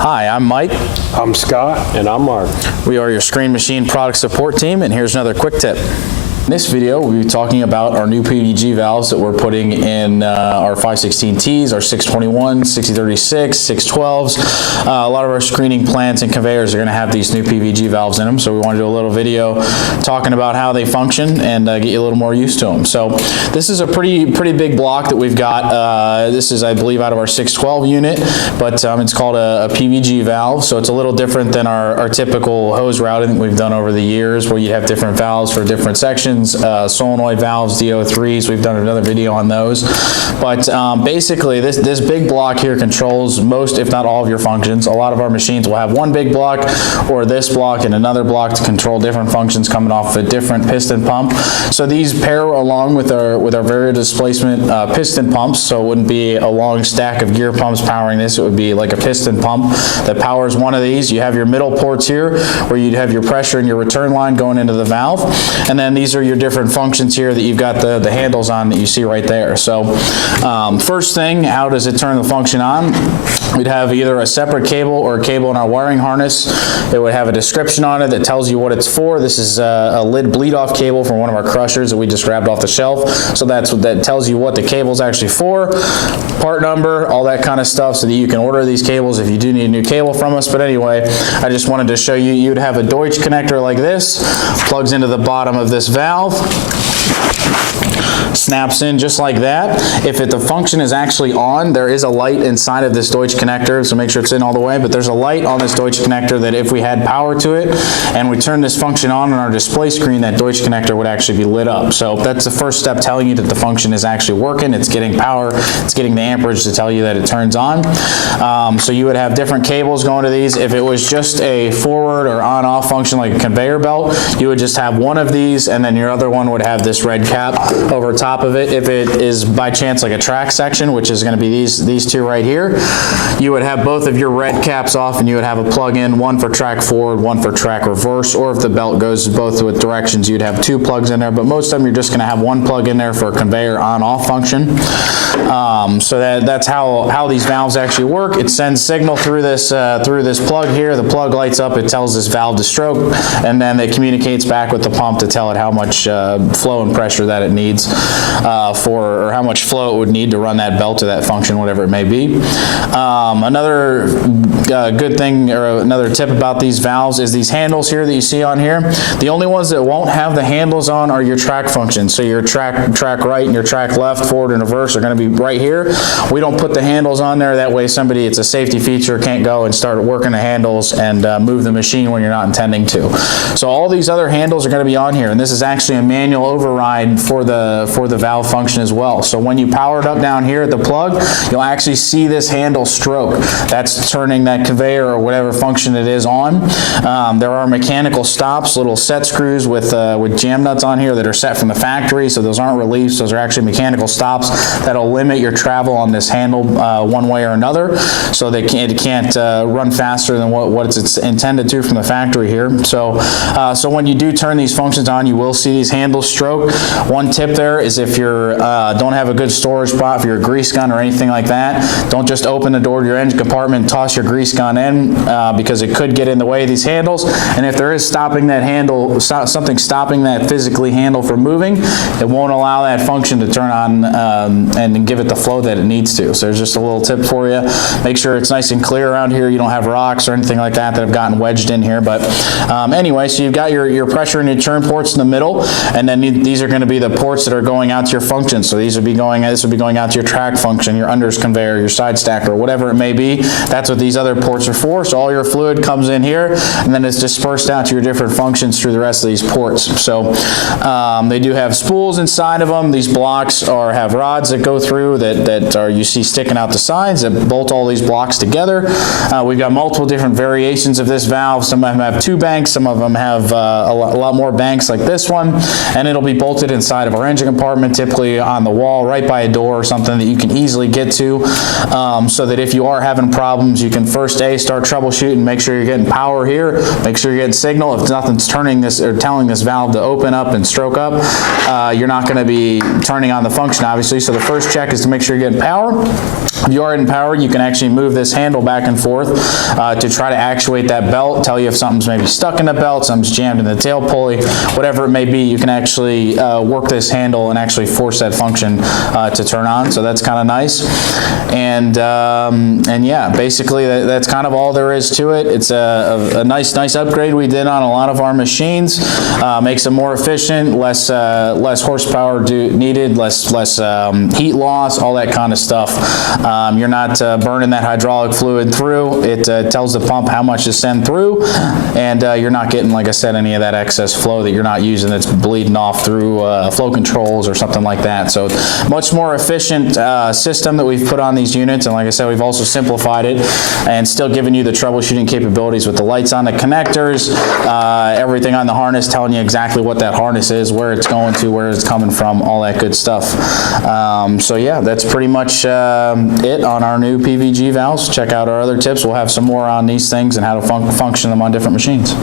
Hi, I'm Mike. I'm Scott. And I'm Mark. We are your screen machine product support team, and here's another quick tip. In this video, we'll be talking about our new PVG valves that we're putting in our 516Ts, our 621, 6036, 612s. A lot of our screening plants and conveyors are going to have these new PVG valves in them, so we want to do a little video talking about how they function and get you a little more used to them. So this is a pretty big block that we've got. This is, I believe, out of our 612 unit, but it's called a PVG valve, so it's a little different than our typical hose routing that we've done over the years, where you have different valves for different sections. Solenoid valves, DO3s, we've done another video on those. But basically this big block here controls most, if not all, of your functions. A lot of our machines will have one big block or this block and another block to control different functions coming off a different piston pump. So these pair along with our variable displacement piston pumps, so it wouldn't be a long stack of gear pumps powering this. It would be like a piston pump that powers one of these. You have your middle ports here where you'd have your pressure and your return line going into the valve, and then these are your different functions here that you've got the handles on that you see right there. So first thing, how does it turn the function on? We'd have either a separate cable or a cable in our wiring harness. It would have a description on it that tells you what it's for. This is a lid bleed off cable from one of our crushers that we just grabbed off the shelf. So that tells you what the cable is actually for, part number, all that kind of stuff, so that you can order these cables if you do need a new cable from us. But anyway, I just wanted to show you, you'd have a Deutsch connector like this, plugs into the bottom of this valve, snaps in just like that. If the function is actually on, there is a light inside of this Deutsch connector, so make sure it's in all the way, but there's a light on this Deutsch connector that if we had power to it and we turn this function on our display screen, that Deutsch connector would actually be lit up. So that's the first step telling you that the function is actually working, it's getting power, it's getting the amperage to tell you that it turns on. So you would have different cables going to these. If it was just a forward or on-off function like a conveyor belt, you would just have one of these, and then your other one would have this red cap over top of it. If it is by chance like a track section, which is going to be these two right here, you would have both of your red caps off, and you would have a plug-in, one for track forward, one for track reverse, or if the belt goes both with directions, you'd have two plugs in there, but most of them you're just going to have one plug in there for a conveyor on-off function. So that's how these valves actually work. It sends signal through this plug here. The plug lights up, it tells this valve to stroke, and then it communicates back with the pump to tell it how much flow and pressure that it needs or how much flow it would need to run that belt to that function, whatever it may be. Another good thing, or another tip about these valves, is these handles here that you see on here. The only ones that won't have the handles on are your track functions. So your track right and your track left, forward and reverse, are going to be right here. We don't put the handles on there. That way somebody, it's a safety feature, can't go and start working the handles and move the machine when you're not intending to. So all these other handles are going to be on here, and this is actually a manual override for the valve function as well. So when you power it up down here at the plug, you'll actually see this handle stroke. That's turning that conveyor or whatever function it is on. There are mechanical stops, little set screws with jam nuts on here that are set from the factory, so those aren't reliefs, those are actually mechanical stops that'll limit your travel on this handle one way or another, so it can't run faster than what it's intended to from the factory here. So when you do turn these functions on, you will see these handles stroke. One tip there is, if you don't have a good storage spot for your grease gun or anything like that, don't just open the door to your engine compartment and toss your grease gun in, because it could get in the way of these handles, and if there is stopping that handle, something stopping that physically handle from moving, it won't allow that function to turn on and give it the flow that it needs to. So there's just a little tip for you. Make sure it's nice and clear around here. You don't have rocks or anything like that have gotten wedged in here. But anyway, so you've got your pressure and your turn ports in the middle, and then these are going to be the ports that are going out to your functions. So this would be going out to your track function, your unders conveyor, your side stacker, whatever it may be. That's what these other ports are for. So all your fluid comes in here, and then it's dispersed out to your different functions through the rest of these ports. So they do have spools inside of them. These blocks have rods that go through that you see sticking out the sides that bolt all these blocks together. We've got multiple different variations of this valve. Some of them have 2 banks, some of them have a lot more banks like this one, and it'll be bolted inside of our engine compartment compartment, typically on the wall, right by a door or something that you can easily get to, so that if you are having problems, you can first start troubleshooting, make sure you're getting power here, make sure you're getting signal. If nothing's turning this or telling this valve to open up and stroke up, you're not going to be turning on the function, obviously. So the first check is to make sure you're getting power. If you are in power, you can actually move this handle back and forth to try to actuate that belt, tell you if something's maybe stuck in the belt, something's jammed in the tail pulley, whatever it may be. You can actually work this handle and actually force that function to turn on. So that's kind of nice. And yeah, basically that's kind of all there is to it. It's a nice upgrade we did on a lot of our machines. Makes them more efficient, less horsepower needed, less heat loss, all that kind of stuff. You're not burning that hydraulic fluid through. It tells the pump how much to send through, and you're not getting, like I said, any of that excess flow that you're not using that's bleeding off through flow controls or something like that. So much more efficient system that we've put on these units, and like I said, we've also simplified it and still giving you the troubleshooting capabilities with the lights on the connectors, everything on the harness, telling you exactly what that harness is, where it's going to, where it's coming from, all that good stuff. So yeah, that's pretty much it on our new PVG valves. Check out our other tips. We'll have some more on these things and how to function them on different machines.